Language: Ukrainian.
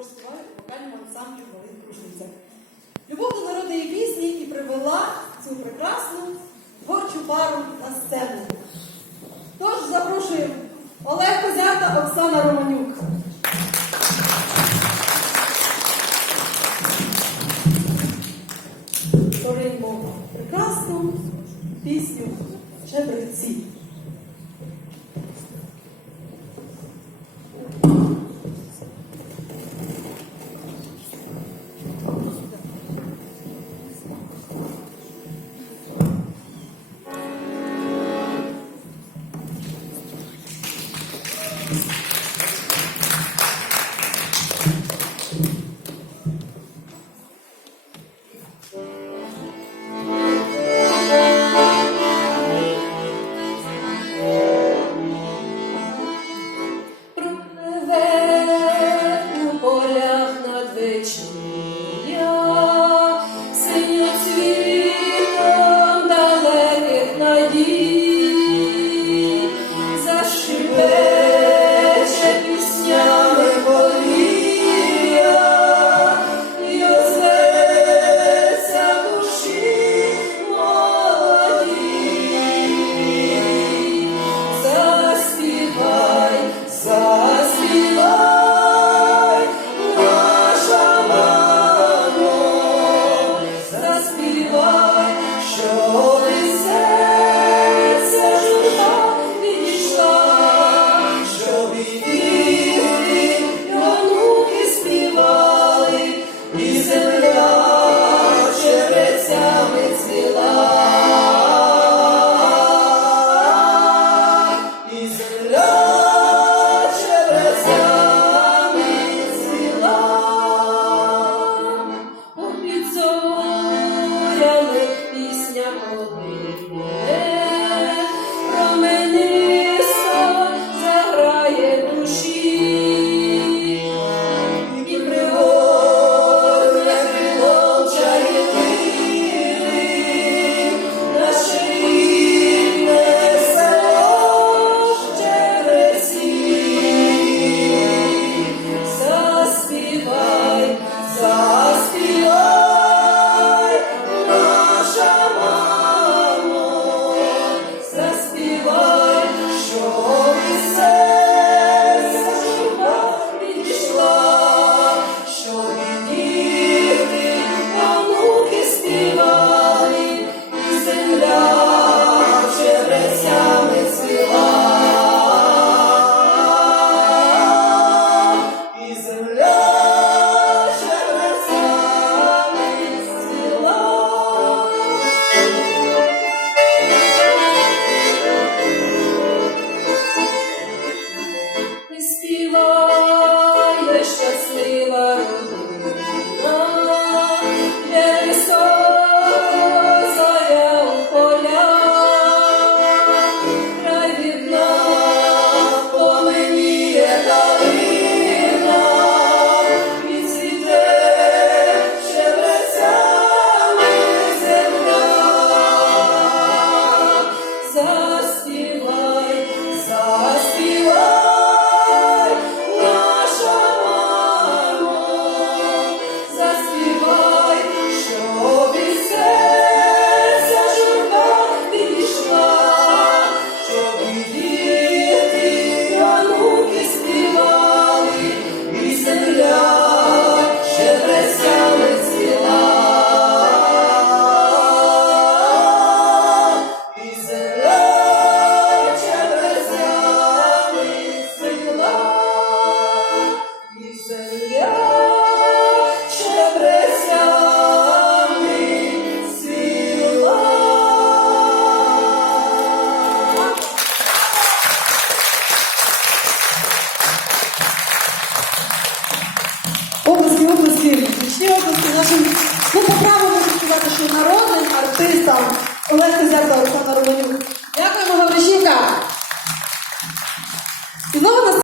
проспіває у вокальному ансамблі «Малий Кружниця». Любов до народної пісні і привела цю прекрасну творчу пару на сцену. Тож запрошуємо Олег Козяк та Оксана Романюк. Творимо прекрасну пісню «Чебреці». Holy Name. нашим народним артистам Олесі Зерда Олександр Романюк.